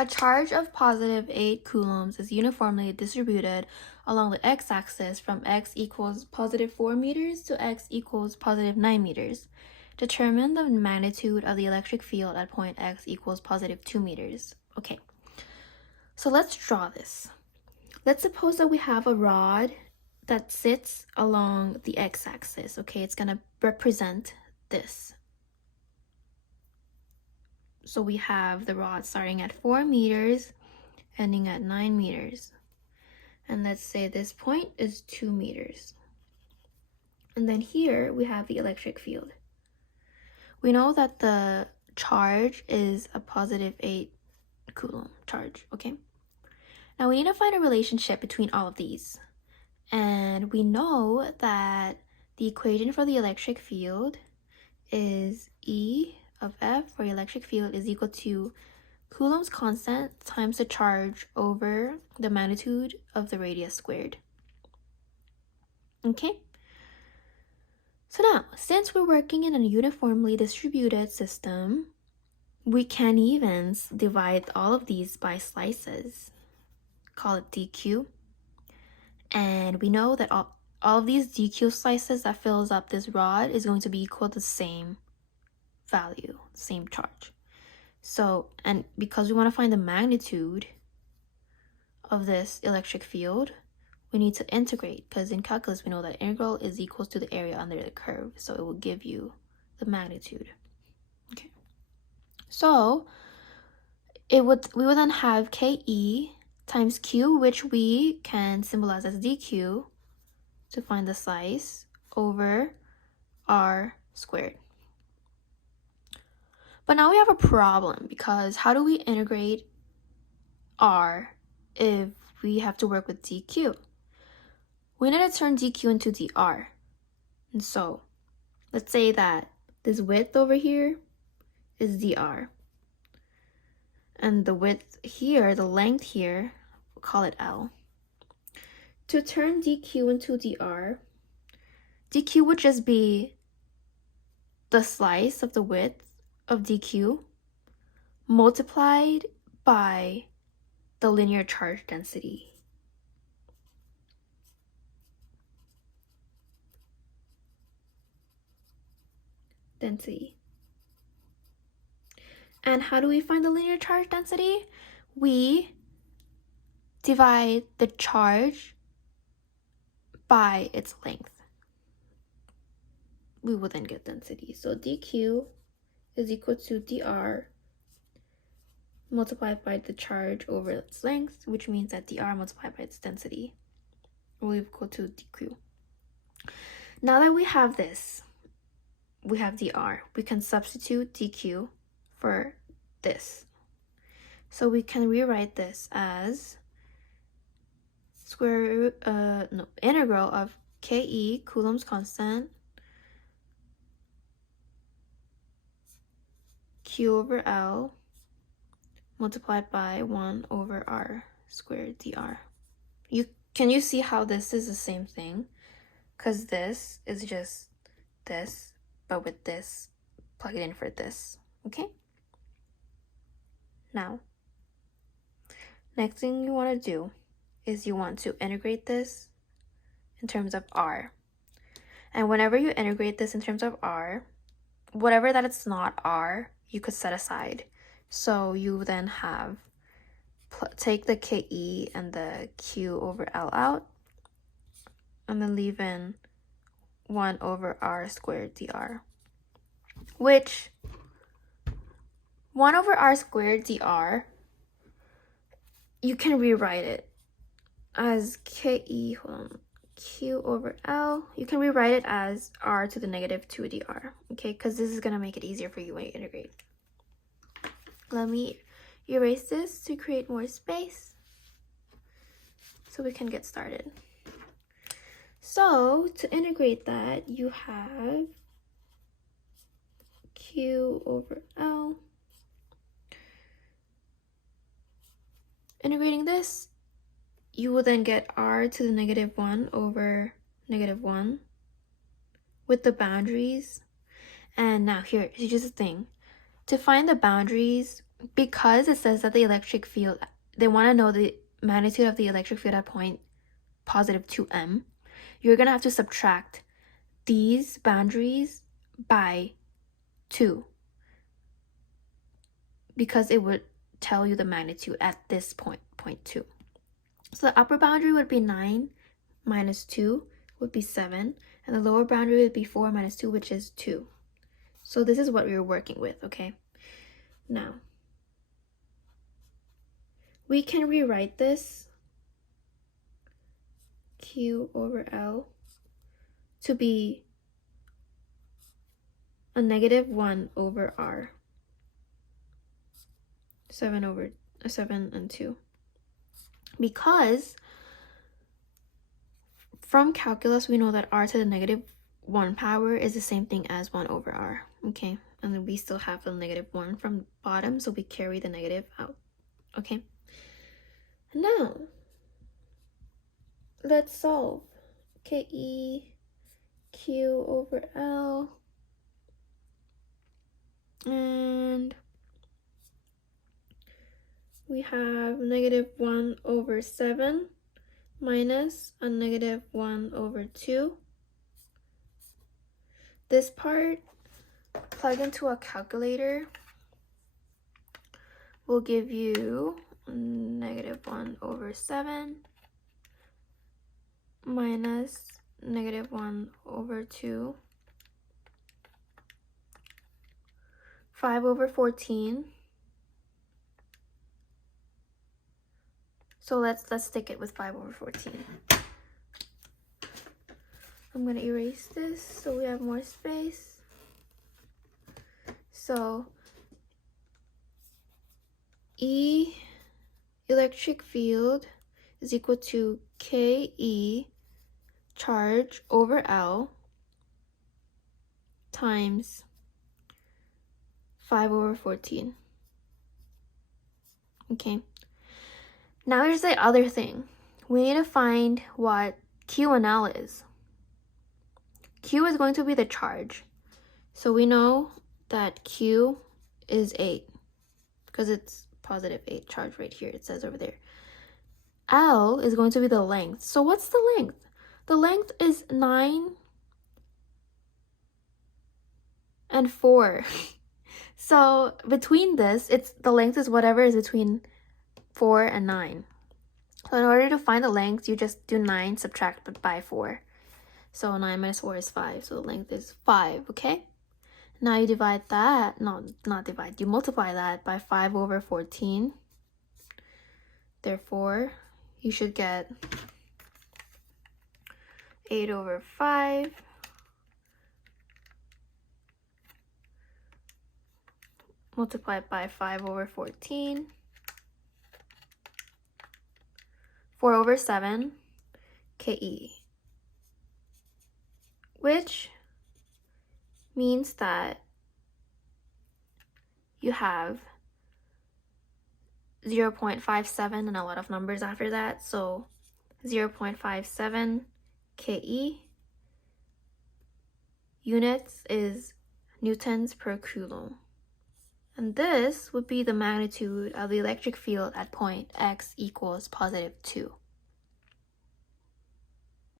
A charge of positive 8 coulombs is uniformly distributed along the x-axis from x equals positive 4 meters to x equals positive 9 meters. Determine the magnitude of the electric field at point x equals positive 2 meters. Okay, so let's draw this. Let's suppose that we have a rod that sits along the x-axis. Okay, it's going to represent this. So we have the rod starting at 4 meters, ending at 9 meters. And let's say this point is 2 meters. And then here we have the electric field. We know that the charge is a positive 8 coulomb charge, okay? Now we need to find a relationship between all of these. And we know that the equation for the electric field is E of F for electric field is equal to Coulomb's constant times the charge over the magnitude of the radius squared. Okay? So now, since we're working in a uniformly distributed system, we can even divide all of these by slices. Call it dq. And we know that all of these dq slices that fills up this rod is going to be equal to the same value, same charge. So, and because we want to find the magnitude of this electric field, we need to integrate, because in calculus we know that integral is equals to the area under the curve, so it will give you the magnitude. Okay, so we would then have ke times q, which we can symbolize as dq to find the slice, over r squared. But now we have a problem, because how do we integrate r if we have to work with dq? We need to turn dq into dr. And so let's say that this width over here is dr. And the width here, the length here, we'll call it L. To turn dq into dr, dq would just be the slice of the width of dq multiplied by the linear charge density. And how do we find the linear charge density? We divide the charge by its length. We will then get density. So dq is equal to dr multiplied by the charge over its length, which means that dr multiplied by its density will be equal to dq. Now that we have this, we have dr, we can substitute dq for this. So we can rewrite this as integral of ke, Coulomb's constant, q over L multiplied by 1 over r squared dr. Can you see how this is the same thing? Because this is just this, but with this, plug it in for this, okay? Now, next thing you want to do is you want to integrate this in terms of r. And whenever you integrate this in terms of r, whatever that it's not r, you could set aside. So you then have, take the ke and the q over L out, and then leave in 1 over r squared dr, which 1 over r squared dr, you can rewrite it as q over L. You can rewrite it as r to the negative 2 dr, okay? Because this is going to make it easier for you when you integrate. Let me erase this to create more space so we can get started. So to integrate that, you have q over L. Integrating this, you will then get r to the negative 1 over negative 1 with the boundaries. And now here's just a thing. To find the boundaries, because it says that the electric field, they want to know the magnitude of the electric field at point positive 2m, you're going to have to subtract these boundaries by 2 because it would tell you the magnitude at this point 2. So the upper boundary would be 9 minus 2 would be 7, and the lower boundary would be 4 minus 2, which is 2. So this is what we're working with, okay? Now, we can rewrite this Q over L to be a negative 1 over R. 7 and 2. Because from calculus, we know that R to the negative 1 power is the same thing as 1 over R, okay? And then we still have the negative 1 from the bottom, so we carry the negative out, okay? Now, let's solve. KE Q over L, and we have negative 1 over 7 minus a negative 1 over 2. This part, plug into a calculator, will give you negative 1 over 7 minus negative 1 over 2, 5 over 14. So let's stick it with 5 over 14. I'm going to erase this so we have more space. So E electric field is equal to KE charge over L times 5 over 14. Okay. Now here's the other thing. We need to find what Q and L is. Q is going to be the charge. So we know that Q is 8 because it's positive 8 charge right here. It says over there. L is going to be the length. So what's the length? The length is 9 and 4. So between this, the length is whatever is between 4 and 9. So in order to find the length, you just do 9 subtracted by 4. So 9 minus 4 is 5. So the length is 5, okay? Now you divide that, not divide, you multiply that by 5 over 14. Therefore, you should get 8 over 5 multiplied by 5 over 14. 4 over 7 KE, which means that you have 0.57 and a lot of numbers after that. So 0.57 KE. Units is newtons per coulomb. And this would be the magnitude of the electric field at point X equals positive 2.